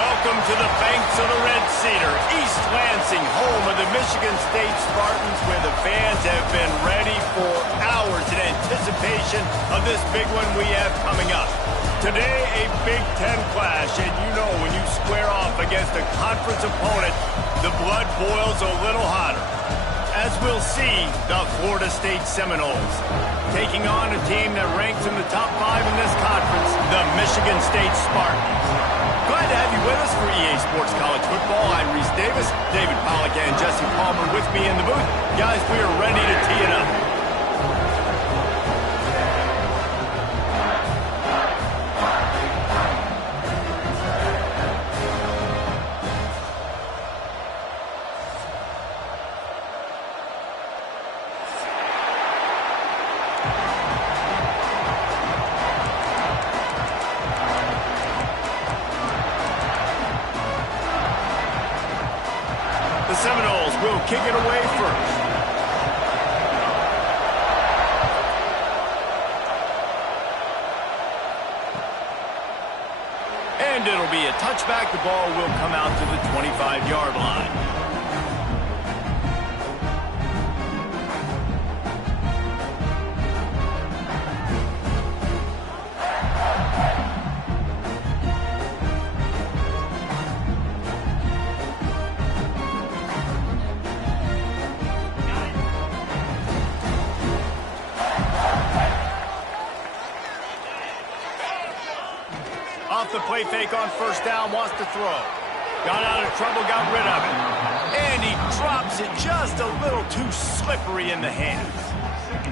Welcome to the banks of the Red Cedar, East Lansing, home of the Michigan State Spartans, where the fans have been ready for hours in anticipation of this big one we have coming up. Today, a Big Ten clash, and you know when you square off against a conference opponent, the blood boils a little hotter. As we'll see, the Florida State Seminoles taking on a team that ranks in the top 5 in this conference, the Michigan State Spartans. Glad to have you with us for EA Sports College Football. I'm Reese Davis, David Pollack and Jesse Palmer with me in the booth. Guys, we are ready to tee it up. The Seminoles will kick it away first. And it'll be a touchback. The ball will come out to the 25-yard line. Off the play fake on first down, wants to throw. Got out of trouble, got rid of it. And he drops it just a little too slippery in the hands.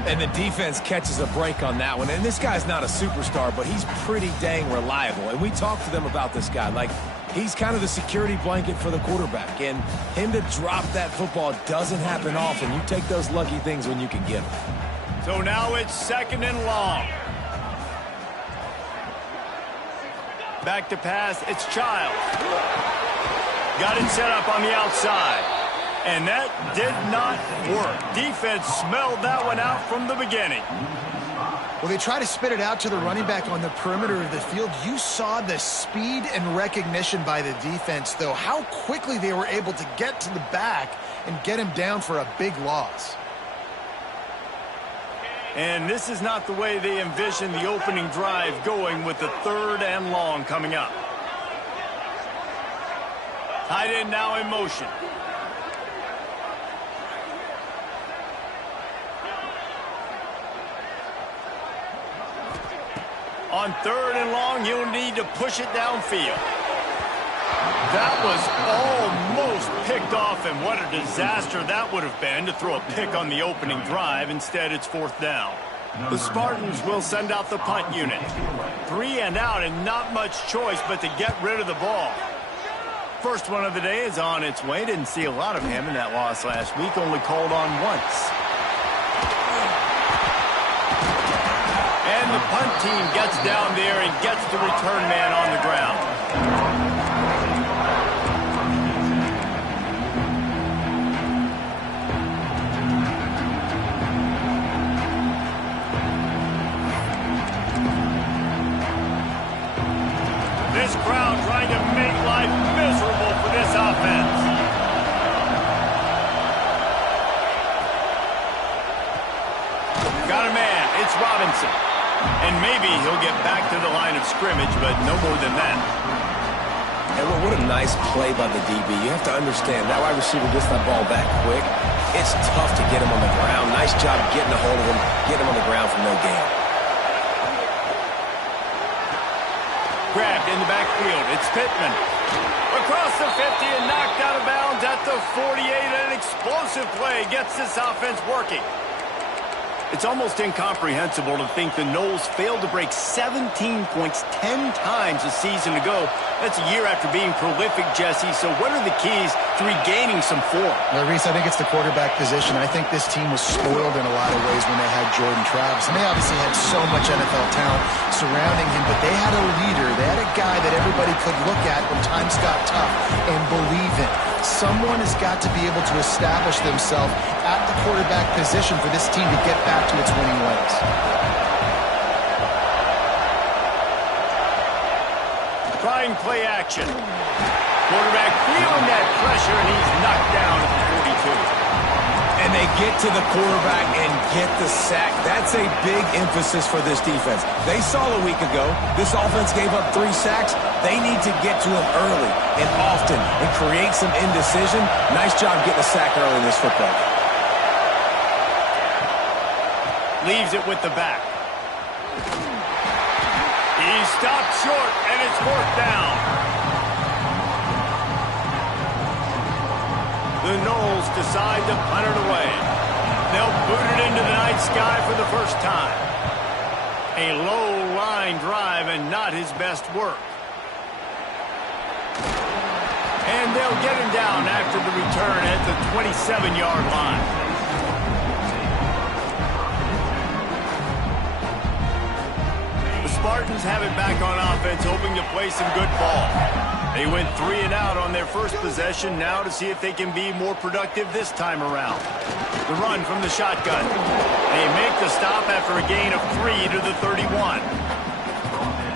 And the defense catches a break on that one. And this guy's not a superstar, but he's pretty dang reliable. And we talked to them about this guy. Like, he's kind of the security blanket for the quarterback. And him to drop that football doesn't happen often. You take those lucky things when you can get them. So now it's 2nd and long. Back to pass, it's Childs. Got it set up on the outside. And that did not work. Defense smelled that one out from the beginning. Well, they try to spit it out to the running back on the perimeter of the field. You saw the speed and recognition by the defense, though, how quickly they were able to get to the back and get him down for a big loss. And this is not the way they envisioned the opening drive going with the 3rd and long coming up. Tight end now in motion. On 3rd and long, you'll need to push it downfield. That was almost picked off, and what a disaster that would have been to throw a pick on the opening drive. Instead, it's 4th down. The Spartans will send out the punt unit. 3 and out, and not much choice but to get rid of the ball. First one of the day is on its way. Didn't see a lot of him in that loss last week, only called on once. And the punt team gets down there and gets the return man on the ground. This crowd trying to make life miserable for this offense. Got a man. It's Robinson. And maybe he'll get back to the line of scrimmage, but no more than that. And what a nice play by the DB. You have to understand, that wide receiver gets that ball back quick. It's tough to get him on the ground. Nice job getting a hold of him, getting him on the ground for no gain. Grabbed in the backfield. It's Pittman. Across the 50 and knocked out of bounds at the 48. An explosive play gets this offense working. It's almost incomprehensible to think the Noles failed to break 17 points 10 times a season ago. That's a year after being prolific, Jesse. So what are the keys to regaining some form? Well, Reese, I think it's the quarterback position. I think this team was spoiled in a lot of ways when they had Jordan Travis. And they obviously had so much NFL talent surrounding him, but they had a leader. They had a guy that everybody could look at when times got tough and believe in. Someone has got to be able to establish themselves at the quarterback position for this team to get back to its winning ways. Trying running play action. Quarterback feeling that pressure, and he's knocked down at the 42. And they get to the quarterback and get the sack. That's a big emphasis for this defense. They saw a week ago this offense gave up 3 sacks. They need to get to him early and often and create some indecision. Nice job getting a sack early in this football. Leaves it with the back. He stopped short, and it's 4th down. The Knowles decide to punt it away. They'll boot it into the night sky for the first time. A low line drive and not his best work. And they'll get him down after the return at the 27-yard line. The Spartans have it back on offense, hoping to play some good ball. They went 3 and out on their first possession, now to see if they can be more productive this time around. The run from the shotgun. They make the stop after a gain of 3 to the 31.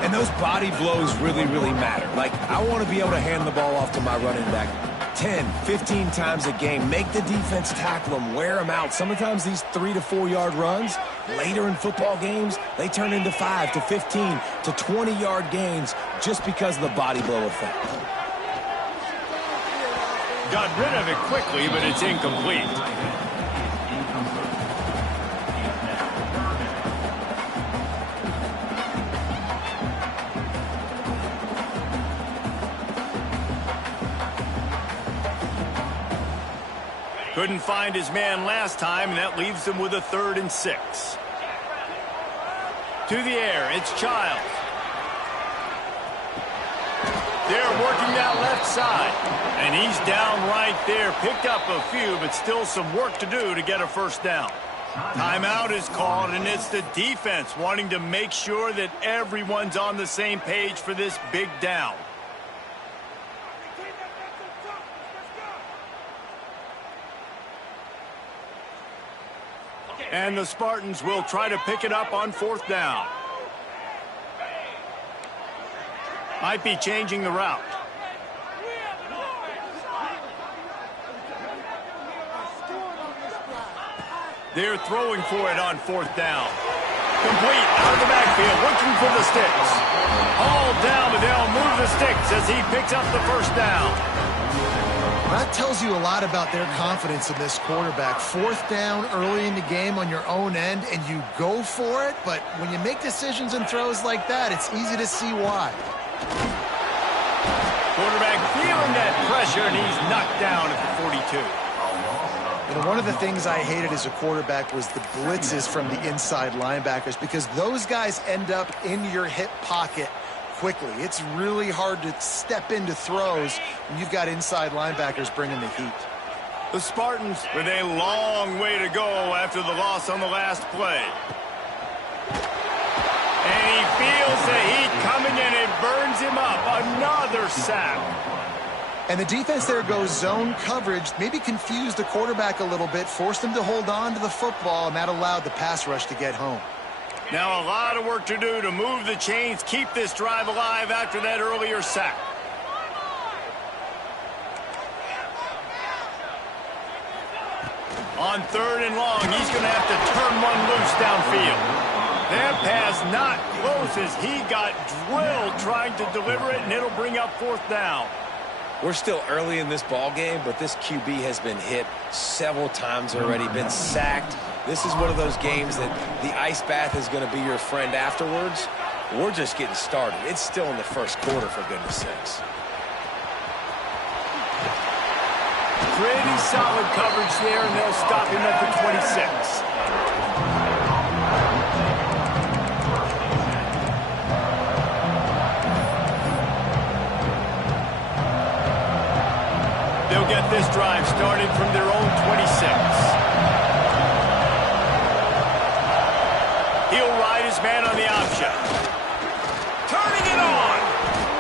And those body blows really, really matter. Like, I want to be able to hand the ball off to my running back 10, 15 times a game. Make the defense tackle them, wear them out. Sometimes these 3 to 4 yard runs, later in football games, they turn into 5 to 15 to 20 yard gains just because of the body blow effect. Got rid of it quickly, but it's incomplete. Couldn't find his man last time, and that leaves him with a 3rd and 6. To the air, it's Childs. They're working that left side, and he's down right there. Picked up a few, but still some work to do to get a first down. Timeout is called, and it's the defense wanting to make sure that everyone's on the same page for this big down. And the Spartans will try to pick it up on 4th down. Might be changing the route. They're throwing for it on 4th down. Complete out of the backfield, looking for the sticks. All down, but they'll move the sticks as he picks up the first down. That tells you a lot about their confidence in this quarterback. 4th down early in the game on your own end, and you go for it. But when you make decisions and throws like that, it's easy to see why. Quarterback feeling that pressure, and he's knocked down at the 42. You know, one of the things I hated as a quarterback was the blitzes from the inside linebackers, because those guys end up in your hip pocket quickly. It's really hard to step into throws when you've got inside linebackers bringing the heat. The Spartans with a long way to go after the loss on the last play. And he feels the heat coming and it burns him up. Another sack. And the defense there goes zone coverage, maybe confused the quarterback a little bit, forced him to hold on to the football, and that allowed the pass rush to get home. Now a lot of work to do to move the chains, keep this drive alive after that earlier sack. On 3rd and long, he's going to have to turn one loose downfield. That pass not close as he got drilled trying to deliver it, and it'll bring up 4th down. We're still early in this ball game, but this QB has been hit several times already, been sacked. This is one of those games that the ice bath is going to be your friend afterwards. We're just getting started. It's still in the first quarter, for goodness sakes. Pretty solid coverage there, and they'll stop him at the 26. They'll get this drive started from their own 26. He'll ride his man on the option. Turning it on.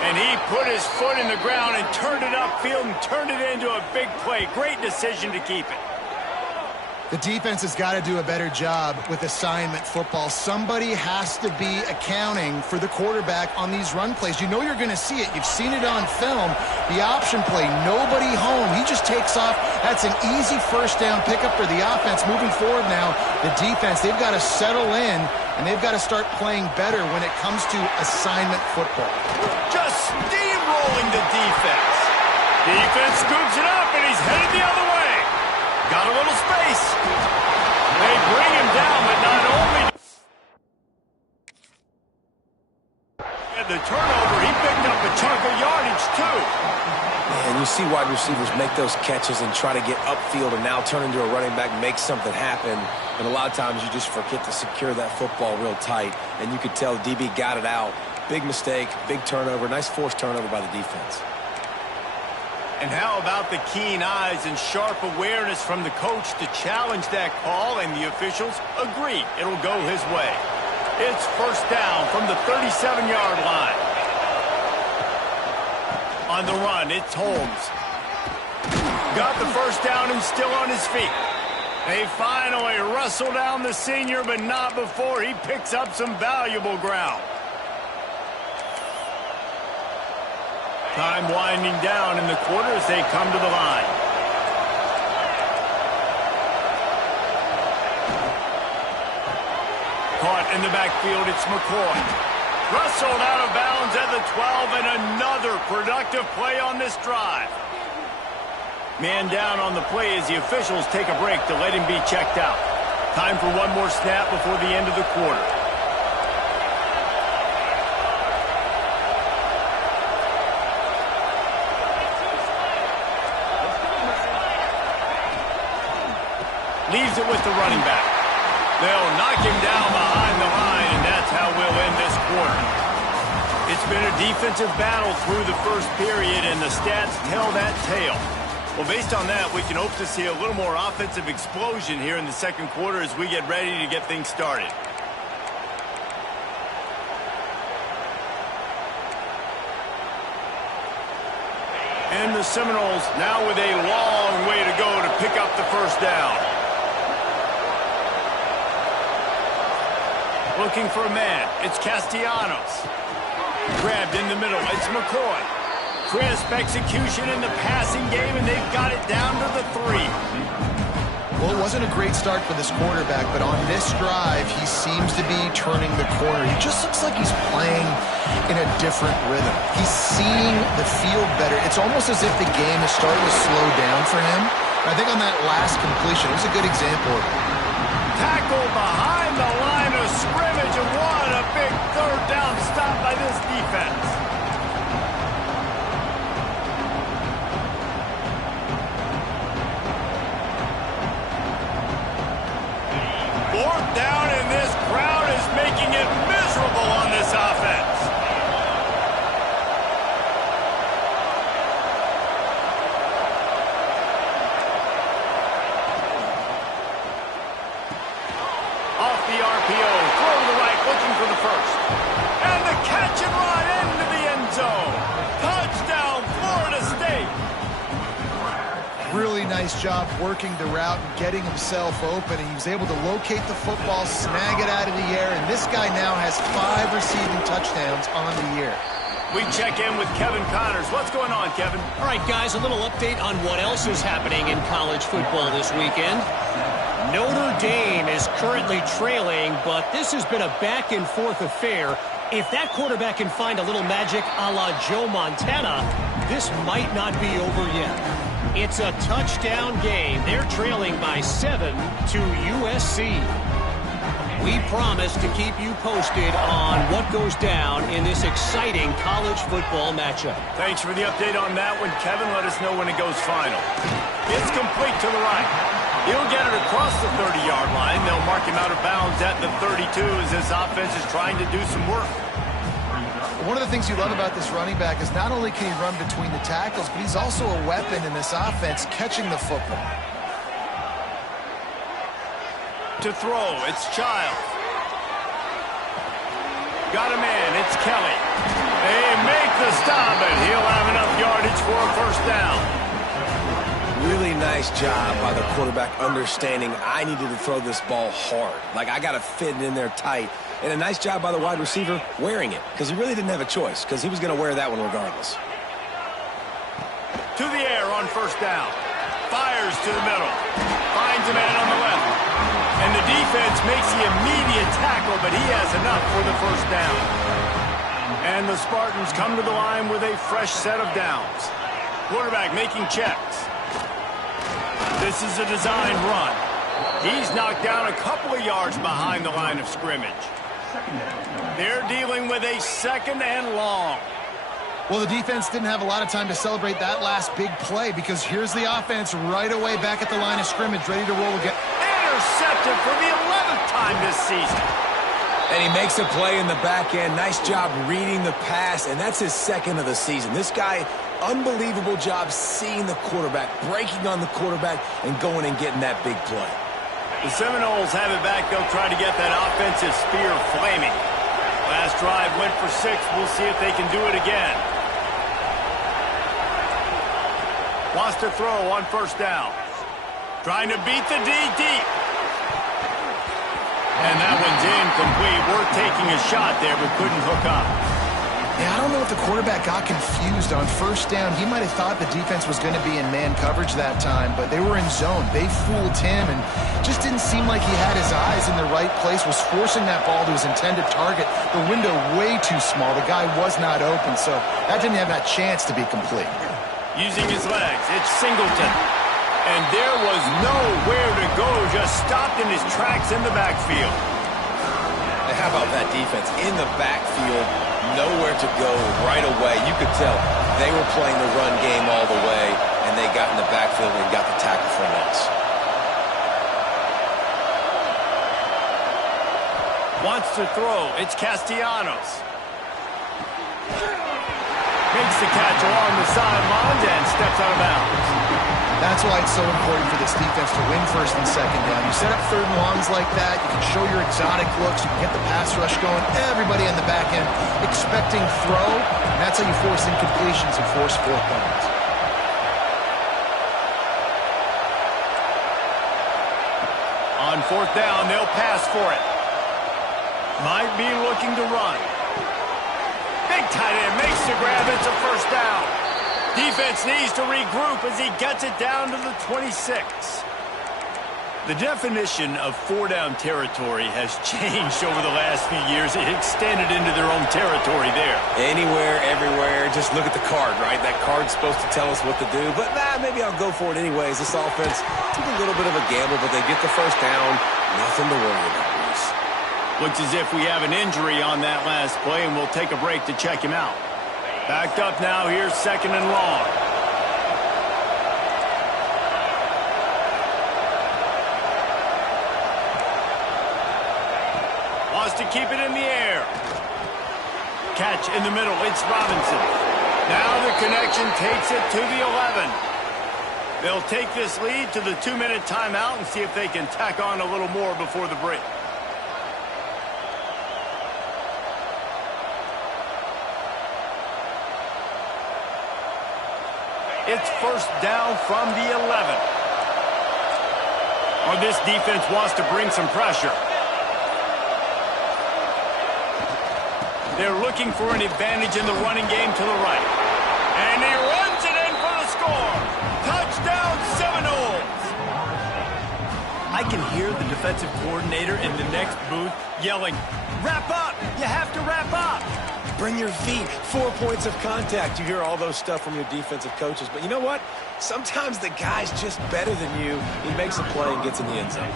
And he put his foot in the ground and turned it upfield and turned it into a big play. Great decision to keep it. The defense has got to do a better job with assignment football. Somebody has to be accounting for the quarterback on these run plays. You know you're going to see it. You've seen it on film. The option play, nobody home. He just takes off. That's an easy first down pickup for the offense. Moving forward now, the defense, they've got to settle in, and they've got to start playing better when it comes to assignment football. Just steamrolling the defense. Defense scoops it up, and he's headed the other way. Got a little space. They bring him down, but not only and the turnover, he picked up a chunk of yardage, too. Man, you see wide receivers make those catches and try to get upfield and now turn into a running back, make something happen. And a lot of times you just forget to secure that football real tight. And you could tell DB got it out. Big mistake, big turnover, nice forced turnover by the defense. And how about the keen eyes and sharp awareness from the coach to challenge that call, and the officials agree it'll go his way. It's first down from the 37-yard line. On the run, it's Holmes. Got the first down and still on his feet. They finally wrestle down the senior, but not before he picks up some valuable ground. Time winding down in the quarter as they come to the line. Caught in the backfield, it's McCoy. Wrestled out of bounds at the 12, and another productive play on this drive. Man down on the play as the officials take a break to let him be checked out. Time for one more snap before the end of the quarter. Leaves it with the running back. They'll knock him down behind the line, and that's how we'll end this quarter. It's been a defensive battle through the first period, and the stats tell that tale. Well, based on that, we can hope to see a little more offensive explosion here in the second quarter as we get ready to get things started. And the Seminoles now with a long way to go to pick up the first down. Looking for a man. It's Castellanos. Grabbed in the middle. It's McCoy. Crisp execution in the passing game, and they've got it down to the 3. Well, it wasn't a great start for this quarterback, but on this drive, he seems to be turning the corner. He just looks like he's playing in a different rhythm. He's seeing the field better. It's almost as if the game is starting to slow down for him. I think on that last completion, it was a good example of it. Tackle behind the line of scrimmage, and what a big third down stop by this defense. Fourth down, and this crowd is making it miserable on this offense. Off the RPO, throw to the right, looking for the first. And the catch and run into the end zone. Touchdown, Florida State. Really nice job working the route and getting himself open. And he was able to locate the football, snag it out of the air, and this guy now has 5 receiving touchdowns on the year. We check in with Kevin Connors. What's going on, Kevin? All right, guys, a little update on what else is happening in college football this weekend. Notre Dame is currently trailing, but this has been a back-and-forth affair. If that quarterback can find a little magic a la Joe Montana, this might not be over yet. It's a touchdown game. They're trailing by 7 to USC. We promise to keep you posted on what goes down in this exciting college football matchup. Thanks for the update on that one, Kevin. Let us know when it goes final. It's complete to the right. He'll get it across the 30-yard line. They'll mark him out of bounds at the 32 as this offense is trying to do some work. One of the things you love about this running back is not only can he run between the tackles, but he's also a weapon in this offense catching the football. To throw, it's Child. Got a man, it's Kelly. They make the stop, and he'll have enough yardage for a first down. Really nice nice job by the quarterback understanding I needed to throw this ball hard. Like, I got to fit it in there tight. And a nice job by the wide receiver wearing it, because he really didn't have a choice, because he was going to wear that one regardless. To the air on first down. Fires to the middle. Finds a man on the left. And the defense makes the immediate tackle, but he has enough for the first down. And the Spartans come to the line with a fresh set of downs. Quarterback making checks. This is a designed run. He's knocked down a couple of yards behind the line of scrimmage. They're dealing with a second and long. Well, the defense didn't have a lot of time to celebrate that last big play, because here's the offense right away back at the line of scrimmage, ready to roll again. Intercepted for the 11th time this season. And he makes a play in the back end. Nice job reading the pass, and that's his second of the season. This guy, unbelievable job seeing the quarterback, breaking on the quarterback, and going and getting that big play. The Seminoles have it back. They'll try to get that offensive spear flaming. Last drive went for 6. We'll see if they can do it again. Wants to throw on first down. Trying to beat the D deep. And that one's incomplete. Worth taking a shot there, but couldn't hook up. Yeah, I don't know if the quarterback got confused on first down. He might have thought the defense was going to be in man coverage that time, but they were in zone. They fooled him, and just didn't seem like he had his eyes in the right place, was forcing that ball to his intended target. The window way too small. The guy was not open, so that didn't have that chance to be complete. Using his legs, it's Singleton. And there was nowhere to go, just stopped in his tracks in the backfield. And how about that defense in the backfield? Nowhere to go right away. You could tell they were playing the run game all the way, and they got in the backfield and got the tackle for a loss. Wants to throw. It's Castellanos. Makes the catch along the sidelines and steps out of bounds. That's why it's so important for this defense to win first and second down. You set up third and longs like that, you can show your exotic looks, you can get the pass rush going, everybody on the back end expecting throw, and that's how you force incompletions and force 4 points. On fourth down, they'll pass for it. Might be looking to run. Big tight end makes the grab. It's a first down. Defense needs to regroup as he gets it down to the 26. The definition of 4-down territory has changed over the last few years. It extended into their own territory there. Anywhere, everywhere. Just look at the card, right? That card's supposed to tell us what to do. But maybe I'll go for it anyways. This offense took a little bit of a gamble, but they get the first down. Nothing to worry about. Looks as if we have an injury on that last play, and we'll take a break to check him out. Backed up now, here's second and long. Wants to keep it in the air. Catch in the middle, it's Robinson. Now the connection takes it to the 11. They'll take this lead to the 2-minute timeout and see if they can tack on a little more before the break. It's first down from the 11. Or this defense wants to bring some pressure. They're looking for an advantage in the running game to the right. And he runs it in for the score. Touchdown, Seminoles. I can hear the defensive coordinator in the next booth yelling, "Wrap up! You have to wrap up!" Bring your feet. 4 points of contact. You hear all those stuff from your defensive coaches. But you know what? Sometimes the guy's just better than you. He makes a play and gets in the end zone.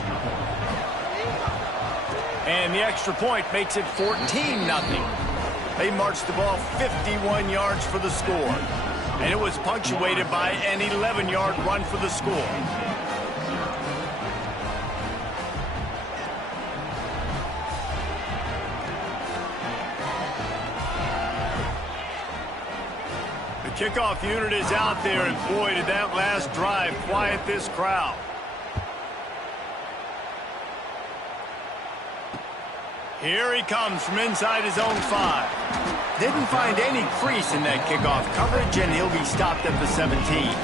And the extra point makes it 14-0. They marched the ball 51 yards for the score. And it was punctuated by an 11-yard run for the score. Kickoff unit is out there, and boy, did that last drive quiet this crowd. Here he comes from inside his own 5. Didn't find any crease in that kickoff coverage, and he'll be stopped at the 17.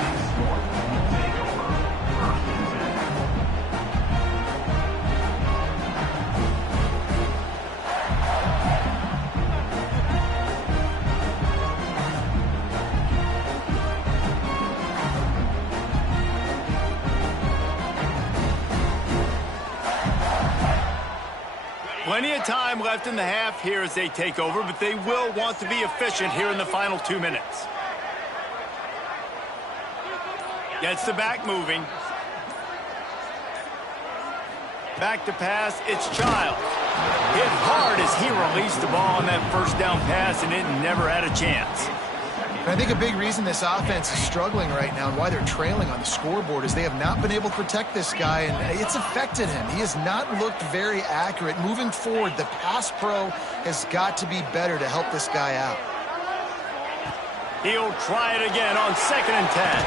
Plenty of time left in the half here as they take over, but they will want to be efficient here in the final 2 minutes. Gets the back moving. Back to pass, it's Child. Hit hard as he released the ball on that first down pass, and it never had a chance. And I think a big reason this offense is struggling right now and why they're trailing on the scoreboard is they have not been able to protect this guy, and it's affected him. He has not looked very accurate. Moving forward, the pass pro has got to be better to help this guy out. He'll try it again on 2nd and 10.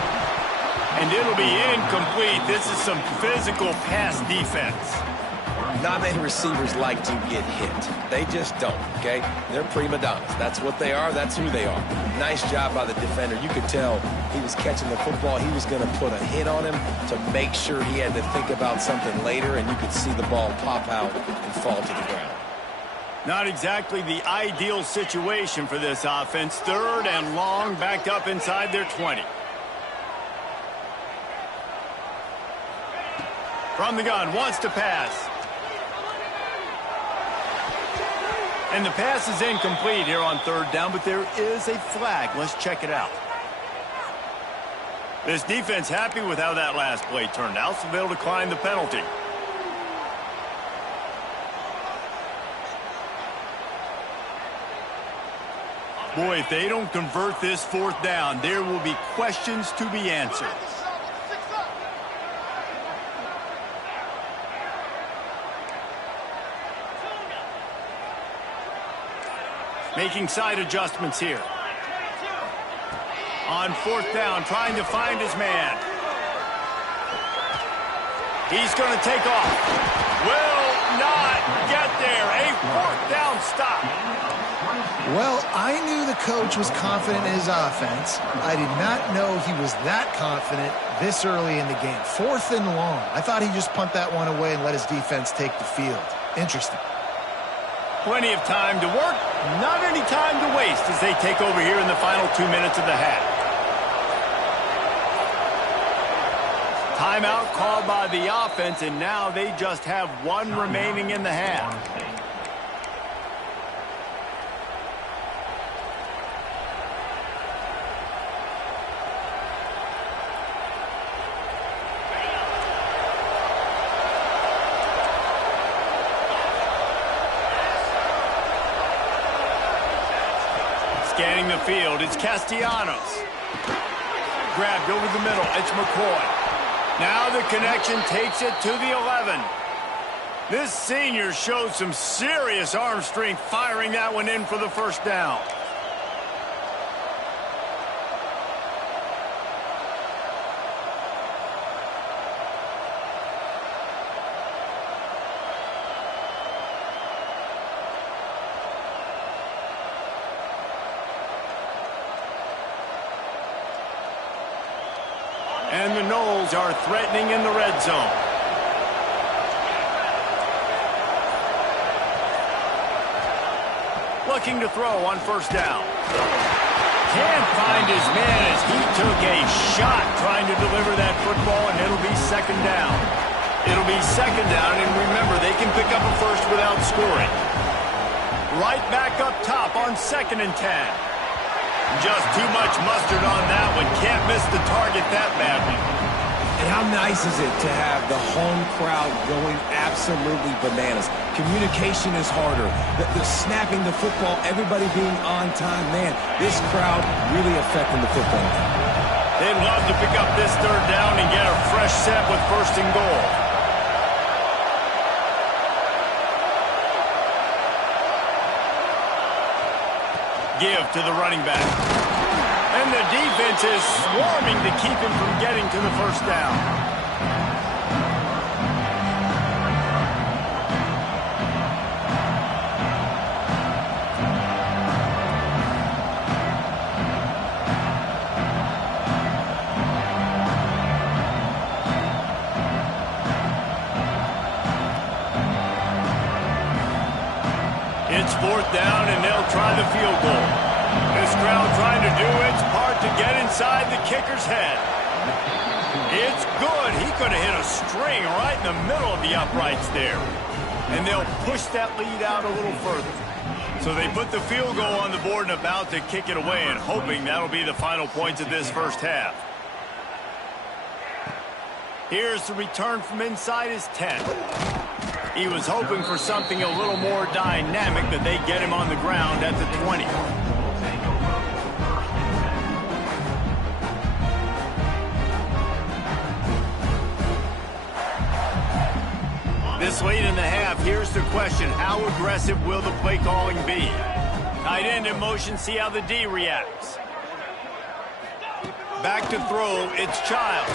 And it'll be incomplete. This is some physical pass defense. Not many receivers like to get hit. They just don't, okay? They're prima donnas. That's what they are. That's who they are. Nice job by the defender. You could tell he was catching the football. He was going to put a hit on him to make sure he had to think about something later, and you could see the ball pop out and fall to the ground. Not exactly the ideal situation for this offense. 3rd and long, backed up inside their 20. From the gun, wants to pass. And the pass is incomplete here on 3rd down, but there is a flag. Let's check it out. This defense happy with how that last play turned out, so they'll decline the penalty. Boy, if they don't convert this 4th down, there will be questions to be answered. Making side adjustments here. On 4th down, trying to find his man. He's going to take off. Will not get there. A 4th down stop. Well, I knew the coach was confident in his offense. I did not know he was that confident this early in the game. 4th and long. I thought he'd just punt that one away and let his defense take the field. Interesting. Plenty of time to work, not any time to waste as they take over here in the final 2 minutes of the half. Timeout called by the offense, and now they just have 1 remaining in the half. Scanning the field, it's Castellanos. Grabbed over the middle, it's McCoy. Now the connection takes it to the 11. This senior showed some serious arm strength firing that one in for the 1st down. And the Noles are threatening in the red zone. Looking to throw on 1st down. Can't find his man as he took a shot trying to deliver that football, and it'll be 2nd down. It'll be 2nd down, and remember, they can pick up a 1st without scoring. Right back up top on 2nd and 10. Just too much mustard on that one. Can't miss the target that badly. And how nice is it to have the home crowd going absolutely bananas? Communication is harder. The snapping the football, everybody being on time. Man, this crowd really affecting the football. They'd love to pick up this 3rd down and get a fresh set with 1st and goal. Give to the running back. And the defense is swarming to keep him from getting to the 1st down. It's 4th down, and they'll try the field goal. This crowd trying to do its part to get inside the kicker's head. It's good. He could have hit a string right in the middle of the uprights there. and they'll push that lead out a little further. So they put the field goal on the board and about to kick it away, and hoping that'll be the final points of this first half. Here's the return from inside his 10. He was hoping for something a little more dynamic, but they get him on the ground at the 20. This late in the half, here's the question: how aggressive will the play calling be? Tight end in motion, see how the D reacts. Back to throw, it's Childs.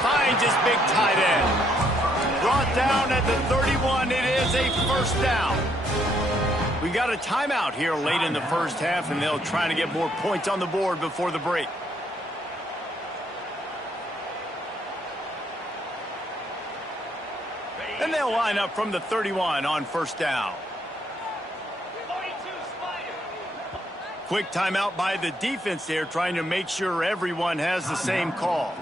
Finds his big tight end. Brought down at the 31, it is a first down. We got a timeout here late in the first half, and they'll try to get more points on the board before the break. And they'll line up from the 31 on first down. Quick timeout by the defense there, trying to make sure everyone has the same call.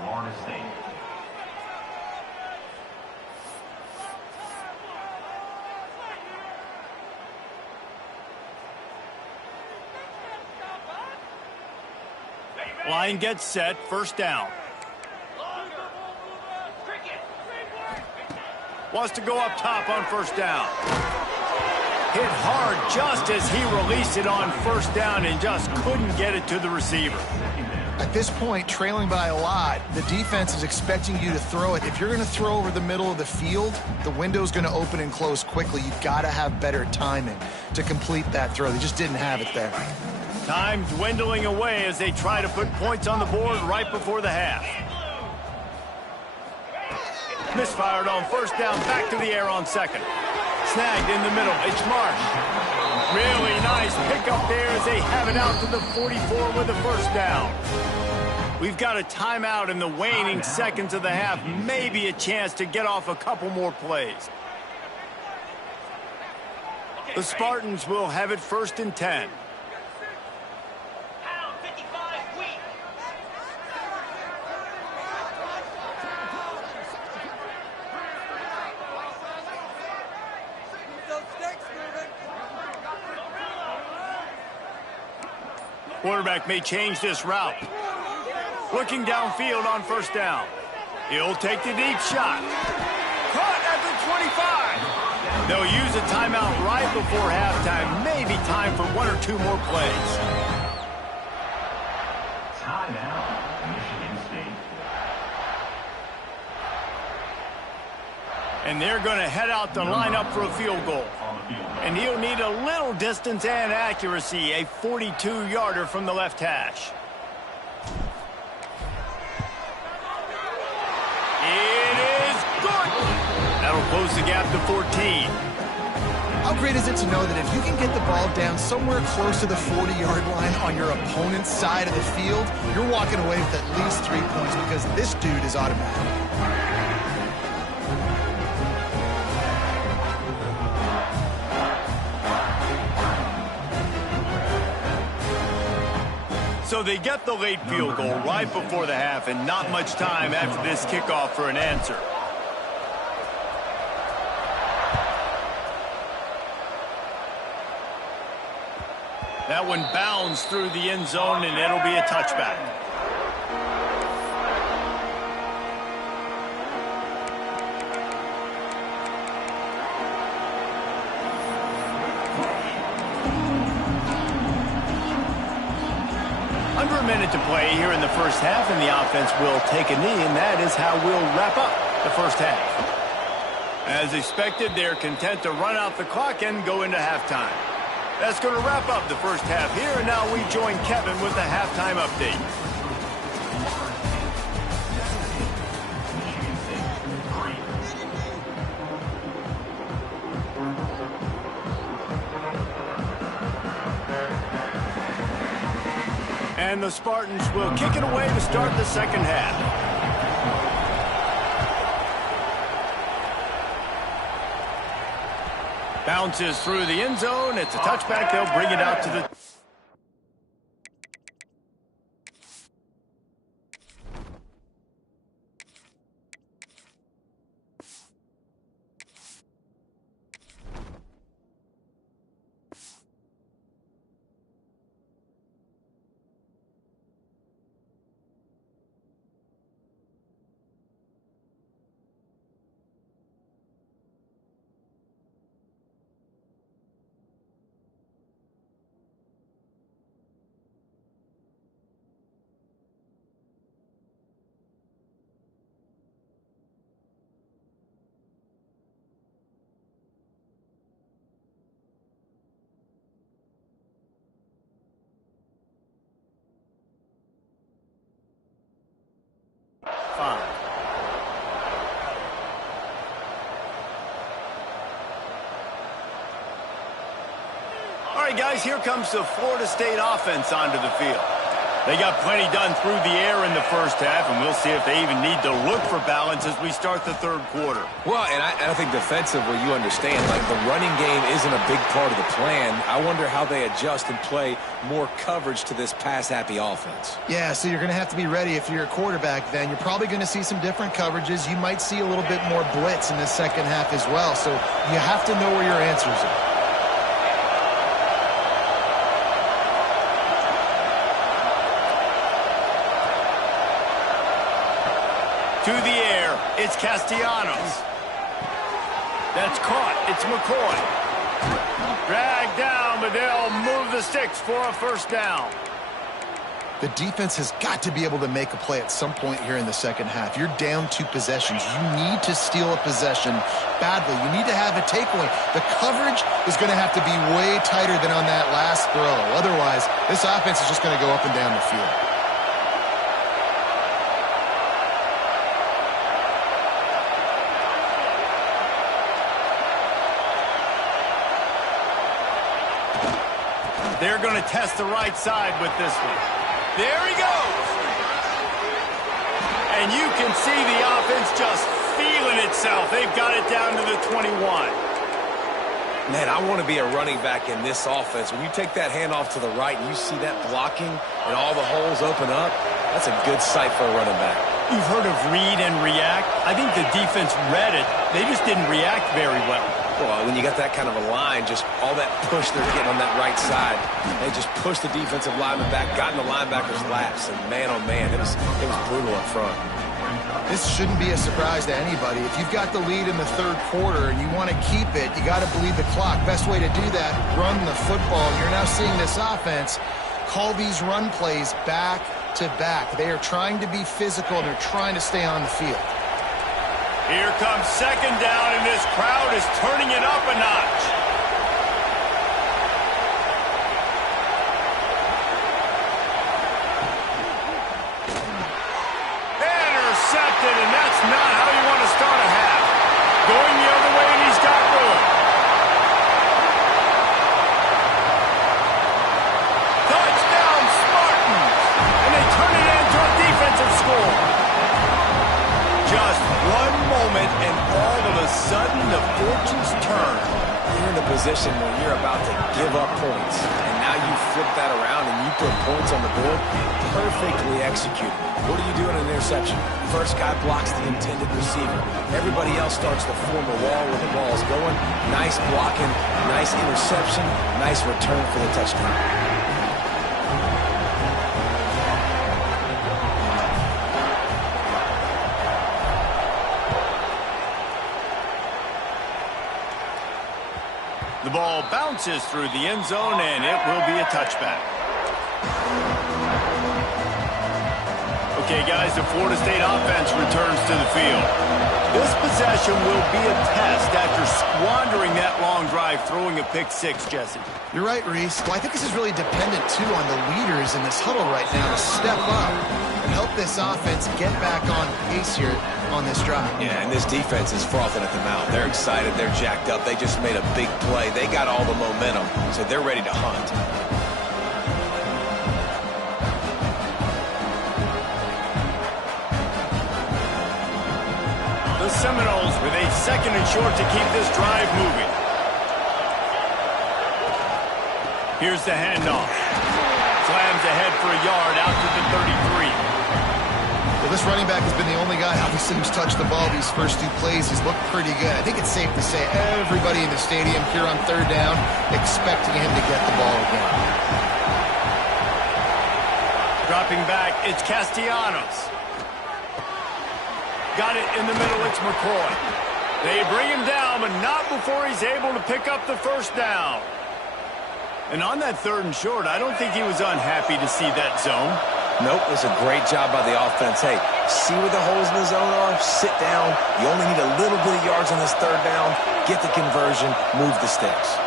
Line gets set, first down. Wants to go up top on first down. Hit hard just as he released it on first down and just couldn't get it to the receiver. At this point, trailing by a lot, the defense is expecting you to throw it. If you're going to throw over the middle of the field, the window's going to open and close quickly. You've got to have better timing to complete that throw. They just didn't have it there. Time dwindling away as they try to put points on the board right before the half. Misfired on first down, back to the air on second. Snagged in the middle, it's Marsh. Really nice pickup there as they have it out to the 44 with the first down. We've got a timeout in the waning seconds of the half, maybe a chance to get off a couple more plays. The Spartans will have it first and 10. Quarterback may change this route. Looking downfield on first down. He'll take the deep shot. Caught at the 25. They'll use a timeout right before halftime. Maybe time for one or two more plays. Timeout, Michigan State. And they're going to head out to line up for a field goal. And he'll need a little distance and accuracy, a 42-yarder from the left hash. It is good. That'll close the gap to 14. How great is it to know that if you can get the ball down somewhere close to the 40-yard line on your opponent's side of the field, you're walking away with at least 3 points because this dude is automatic. So they get the late field goal right before the half, and not much time after this kickoff for an answer. That one bounds through the end zone, and it'll be a touchback. Under a minute to play here in the first half, and the offense will take a knee, and that is how we'll wrap up the first half. As expected, they're content to run out the clock and go into halftime. That's going to wrap up the first half here, and now we join Kevin with the halftime update. And the Spartans will kick it away to start the second half. Bounces through the end zone. It's a touchback. They'll bring it out to the... right, guys, here comes the Florida State offense onto the field. They got plenty done through the air in the first half, and we'll see if they even need to look for balance as we start the third quarter. Well, and I think defensively, you understand, like the running game isn't a big part of the plan. I wonder how they adjust and play more coverage to this pass-happy offense. Yeah, so you're going to have to be ready if you're a quarterback then. You're probably going to see some different coverages. You might see a little bit more blitz in the second half as well, so you have to know where your answers are. To the air, it's Castellanos. That's caught. It's McCoy. Dragged down, but they'll move the sticks for a first down. The defense has got to be able to make a play at some point here in the second half. You're down 2 possessions. You need to steal a possession badly. You need to have a takeaway. The coverage is going to have to be way tighter than on that last throw. Otherwise, this offense is just going to go up and down the field. They're going to test the right side with this one. There he goes. And you can see the offense just feeling itself. They've got it down to the 21. Man, I want to be a running back in this offense. When you take that handoff to the right and you see that blocking and all the holes open up, that's a good sight for a running back. You've heard of read and react. I think the defense read it. They just didn't react very well. Well, when you got that kind of a line, just all that push they're getting on that right side, they just pushed the defensive lineman back, got in the linebacker's laps, and man, oh man, it was brutal up front. This shouldn't be a surprise to anybody. If you've got the lead in the third quarter and you want to keep it, you got to bleed the clock. Best way to do that, run the football. You're now seeing this offense call these run plays back to back. They are trying to be physical, and they're trying to stay on the field. Here comes second down, and this crowd is turning it up a notch. Intercepted, and that's not how you want to start a half. Going the other way, and he's got room. Touchdown, Spartans! And they turn it into a defensive score. Just one moment, and all of a sudden, the fortunes turn. You're in a position where you're about to give up points, and now you flip that around and you put points on the board. Perfectly executed. What do you do in an interception? First guy blocks the intended receiver. Everybody else starts to form a wall where the ball is going. Nice blocking, nice interception, nice return for the touchdown. The ball bounces through the end zone, and it will be a touchback. Okay, guys, the Florida State offense returns to the field. This possession will be a test after squandering that long drive, throwing a pick six, Jesse. You're right, Reese. Well, I think this is really dependent, too, on the leaders in this huddle right now to step up and help this offense get back on pace here on this drive. Yeah, and this defense is frothing at the mouth. They're excited. They're jacked up. They just made a big play. They got all the momentum, so they're ready to hunt. The Seminoles with a second and short to keep this drive moving. Here's the handoff. Slams ahead for a yard out to the 33. Well, this running back has been the only guy, obviously, who's touched the ball these first 2 plays. He's looked pretty good. I think it's safe to say everybody in the stadium here on third down expecting him to get the ball again. Dropping back, it's Castellanos. Got it in the middle, it's McCoy. They bring him down, but not before he's able to pick up the first down. And on that third and short, I don't think he was unhappy to see that zone. Nope, it was a great job by the offense. Hey, see where the holes in the zone are? Sit down. You only need a little bit of yards on this third down. Get the conversion. Move the sticks.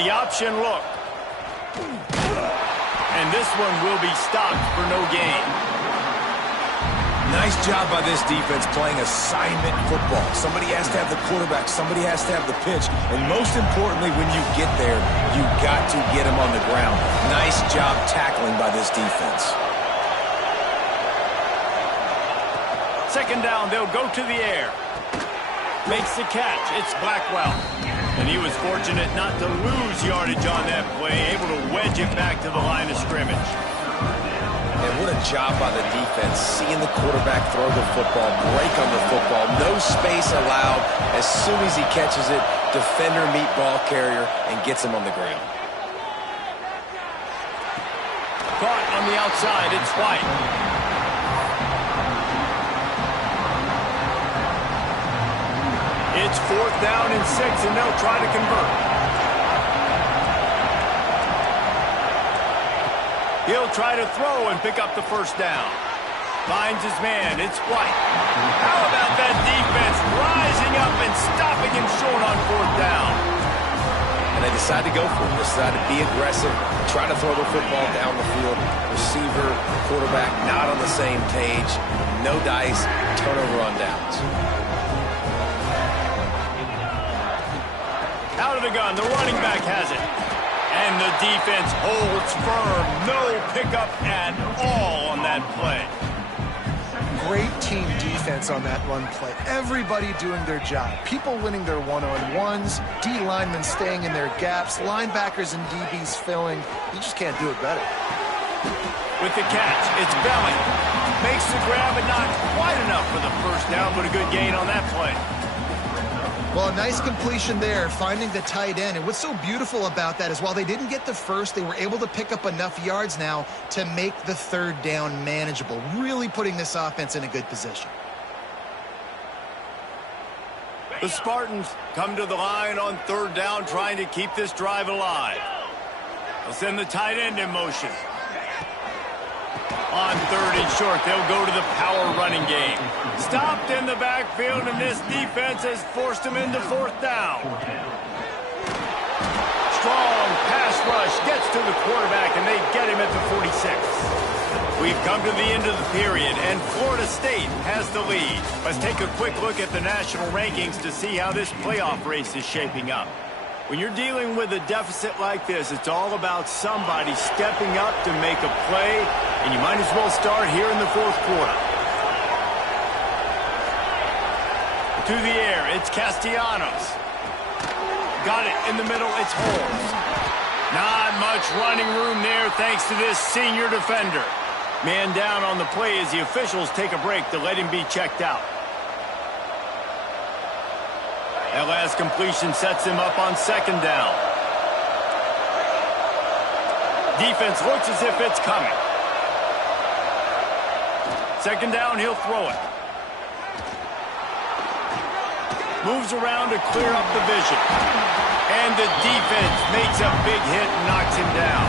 The option look. And this one will be stopped for no gain. Nice job by this defense playing assignment football. Somebody has to have the quarterback. Somebody has to have the pitch. And most importantly, when you get there, you got to get him on the ground. Nice job tackling by this defense. Second down, they'll go to the air. Makes the catch. It's Blackwell. And he was fortunate not to lose yardage on that play, able to wedge it back to the line of scrimmage. And what a job by the defense, seeing the quarterback throw the football, break on the football, no space allowed. As soon as he catches it, defender meet ball carrier and gets him on the ground. Caught on the outside, it's White. It's 4th down and 6, and they'll try to convert. He'll try to throw and pick up the first down. Finds his man. It's White. How about that defense rising up and stopping him short on 4th down? And they decide to go for it. They decide to be aggressive, try to throw the football down the field. Receiver, quarterback not on the same page. No dice, turnover on downs. Out of the gun, the running back has it. And the defense holds firm. No pickup at all on that play. Great team defense on that run play. Everybody doing their job. People winning their one-on-ones, D linemen staying in their gaps, linebackers and DBs filling. You just can't do it better. With the catch, it's Belling. Makes the grab and not quite enough for the first down, but a good gain on that play. Well, a nice completion there, finding the tight end. And what's so beautiful about that is while they didn't get the first, they were able to pick up enough yards now to make the 3rd down manageable, really putting this offense in a good position. The Spartans come to the line on 3rd down, trying to keep this drive alive. They'll send the tight end in motion. On 3rd and short, they'll go to the power running game. Stopped in the backfield, and this defense has forced him into 4th down. Strong pass rush gets to the quarterback, and they get him at the 46. We've come to the end of the period, and Florida State has the lead. Let's take a quick look at the national rankings to see how this playoff race is shaping up. When you're dealing with a deficit like this, it's all about somebody stepping up to make a play, and you might as well start here in the 4th quarter. To the air, it's Castellanos. Got it in the middle, it's Holmes. Not much running room there thanks to this senior defender. Man down on the play as the officials take a break to let him be checked out. That last completion sets him up on 2nd down. Defense looks as if it's coming. 2nd down, he'll throw it. Moves around to clear up the vision. And the defense makes a big hit and knocks him down.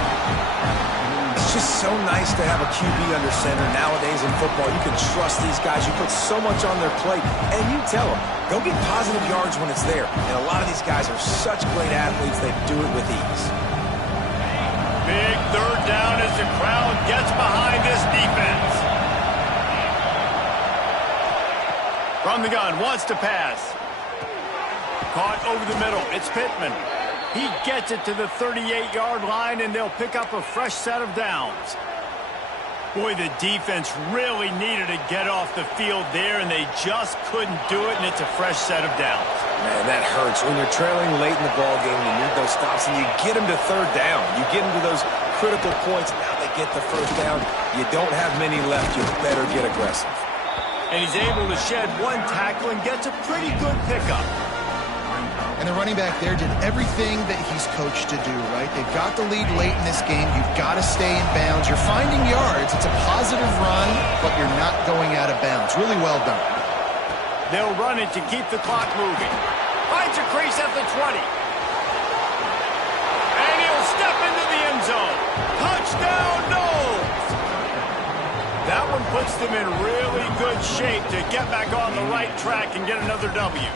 It's just so nice to have a QB under center. Nowadays in football, you can trust these guys. You put so much on their plate, and you tell them, go get positive yards when it's there. And a lot of these guys are such great athletes, they do it with ease. Big 3rd down as the crowd gets behind this defense. From the gun, wants to pass. Caught over the middle, it's Pittman. He gets it to the 38-yard line, and they'll pick up a fresh set of downs. Boy, the defense really needed to get off the field there, and they just couldn't do it, and it's a fresh set of downs. Man, that hurts. When you're trailing late in the ballgame, you need those stops, and you get them to 3rd down. You get them to those critical points. Now they get the 1st down. You don't have many left. You better get aggressive. And he's able to shed one tackle and gets a pretty good pickup. And the running back there did everything that he's coached to do, right? They've got the lead late in this game. You've got to stay in bounds. You're finding yards. It's a positive run, but you're not going out of bounds. Really well done. They'll run it to keep the clock moving. Finds a crease at the 20. And he'll step into the end zone. Touchdown, Knowles! That one puts them in really good shape to get back on the right track and get another W.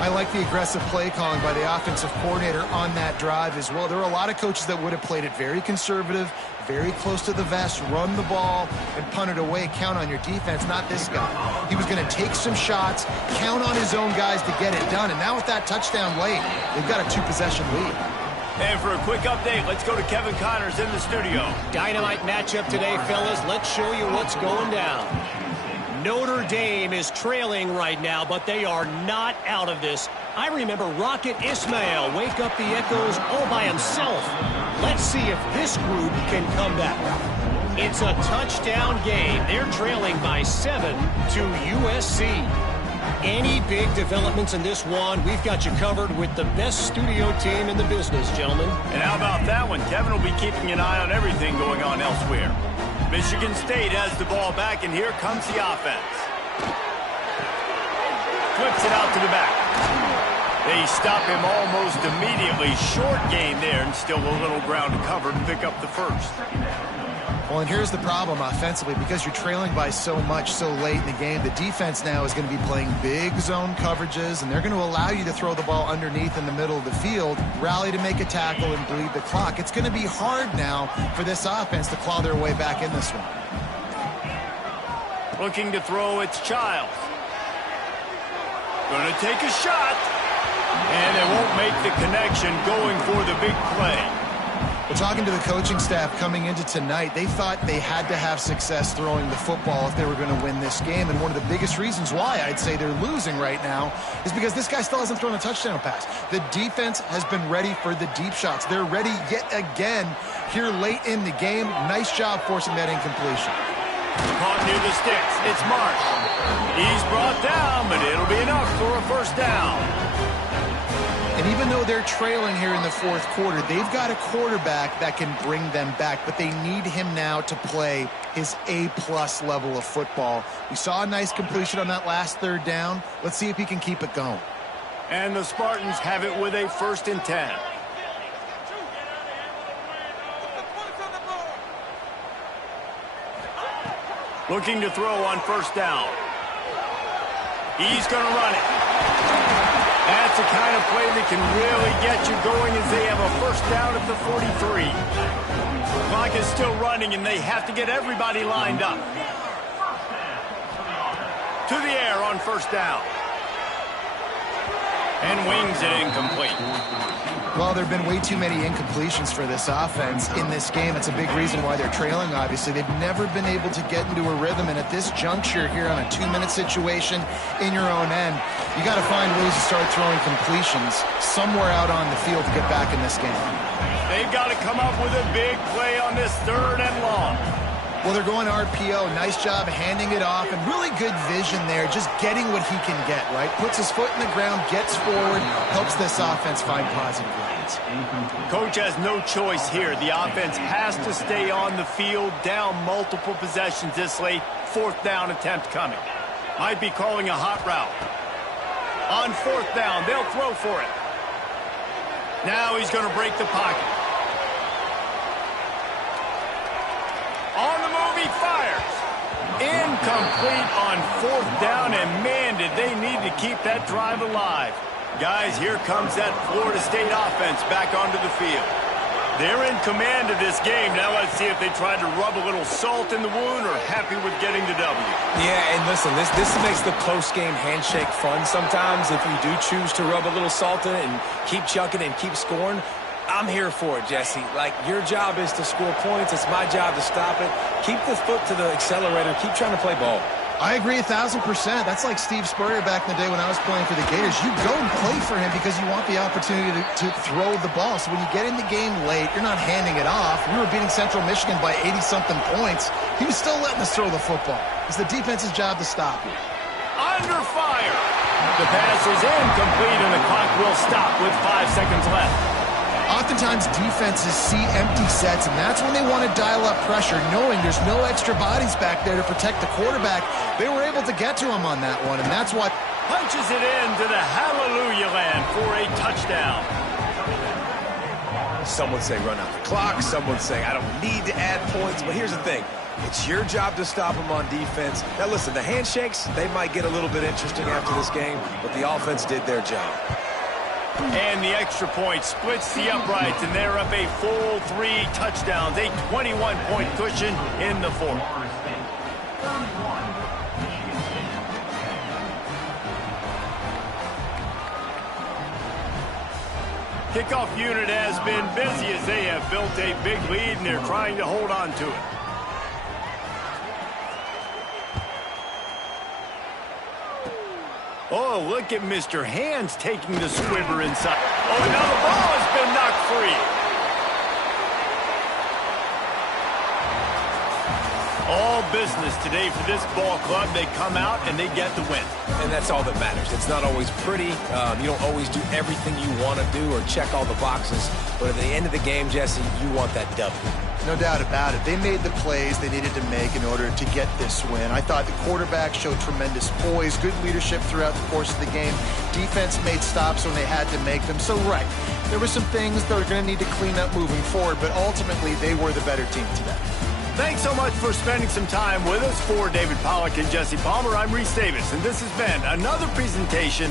I like the aggressive play calling by the offensive coordinator on that drive as well. There are a lot of coaches that would have played it very conservative, very close to the vest, run the ball, and punt it away, count on your defense. Not this guy. He was going to take some shots, count on his own guys to get it done, and now with that touchdown late, they've got a 2-possession lead. And for a quick update, let's go to Kevin Connors in the studio. Dynamite matchup today, fellas. Let's show you what's going down. Notre Dame is trailing right now, but they are not out of this. I remember Rocket Ismail wake up the echoes all by himself. Let's see if this group can come back. It's a touchdown game. They're trailing by 7 to USC. Any big developments in this one, we've got you covered with the best studio team in the business, gentlemen. And how about that one? Kevin will be keeping an eye on everything going on elsewhere. Michigan State has the ball back, and here comes the offense. Flips it out to the back. They stop him almost immediately. Short gain there, and still a little ground to cover to pick up the first. Well, and here's the problem offensively. Because you're trailing by so much so late in the game, the defense now is going to be playing big zone coverages, and they're going to allow you to throw the ball underneath in the middle of the field, rally to make a tackle, and bleed the clock. It's going to be hard now for this offense to claw their way back in this one. Looking to throw, it's Childs. Going to take a shot, and they won't make the connection going for the big play. Well, talking to the coaching staff coming into tonight, they thought they had to have success throwing the football if they were going to win this game. And one of the biggest reasons why I'd say they're losing right now is because this guy still hasn't thrown a touchdown pass. The defense has been ready for the deep shots. They're ready yet again here late in the game. Nice job forcing that incompletion. Caught near the sticks. It's Marsh. He's brought down, but it'll be enough for a first down. And even though they're trailing here in the fourth quarter, they've got a quarterback that can bring them back, but they need him now to play his A-plus level of football. We saw a nice completion on that last third down. Let's see if he can keep it going. And the Spartans have it with a 1st and 10. Looking to throw on 1st down. He's going to run it. That's the kind of play that can really get you going as they have a 1st down at the 43. The clock is still running, and they have to get everybody lined up. To the air on 1st down. And wings it incomplete. Well, there have been way too many incompletions for this offense in this game. It's a big reason why they're trailing, obviously. They've never been able to get into a rhythm, and at this juncture here on a 2-minute situation in your own end, you got to find ways to start throwing completions somewhere out on the field to get back in this game. They've got to come up with a big play on this 3rd and long. Well, they're going RPO. Nice job handing it off, and really good vision there, just getting what he can get, right? Puts his foot in the ground, gets forward, helps this offense find positive lanes. Coach has no choice here. The offense has to stay on the field, down multiple possessions this late. 4th down attempt coming. Might be calling a hot route. On 4th down, they'll throw for it. Now he's going to break the pocket. On the move, he fires. Incomplete on 4th down, and man, did they need to keep that drive alive. Guys, here comes that Florida State offense back onto the field. They're in command of this game. Now let's see if they tried to rub a little salt in the wound or happy with getting the W. Yeah, and listen, this makes the post-game handshake fun sometimes if you do choose to rub a little salt in it and keep chucking and keep scoring. I'm here for it, Jesse. Like, your job is to score points. It's my job to stop it. Keep the foot to the accelerator. Keep trying to play ball. I agree 1,000%. That's like Steve Spurrier back in the day when I was playing for the Gators. You go and play for him because you want the opportunity to throw the ball. So when you get in the game late, you're not handing it off. We were beating Central Michigan by 80-something points. He was still letting us throw the football. It's the defense's job to stop you. Under fire. The pass is incomplete, and the clock will stop with 5 seconds left. Oftentimes, defenses see empty sets, and that's when they want to dial up pressure, knowing there's no extra bodies back there to protect the quarterback. They were able to get to him on that one, and that's what Punches it into the hallelujah land for a touchdown. Some would say run out the clock. Some would say I don't need to add points. But here's the thing. It's your job to stop them on defense. Now, listen, the handshakes, they might get a little bit interesting after this game, but the offense did their job. And the extra point splits the uprights, and they're up a full 3 touchdowns, a 21-point cushion in the fourth. Kickoff unit has been busy as they have built a big lead, and they're trying to hold on to it. Oh, look at Mr. Hands taking the squibber inside. Oh, now the ball has been knocked free. All business today for this ball club. They come out and they get the win. And that's all that matters. It's not always pretty. You don't always do everything you want to do or check all the boxes. But at the end of the game, Jesse, you want that W. No doubt about it. They made the plays they needed to make in order to get this win. I thought the quarterback showed tremendous poise, good leadership throughout the course of the game. Defense made stops when they had to make them. So, right, there were some things that are going to need to clean up moving forward, but ultimately they were the better team today. Thanks so much for spending some time with us. For David Pollack and Jesse Palmer, I'm Reese Davis, and this has been another presentation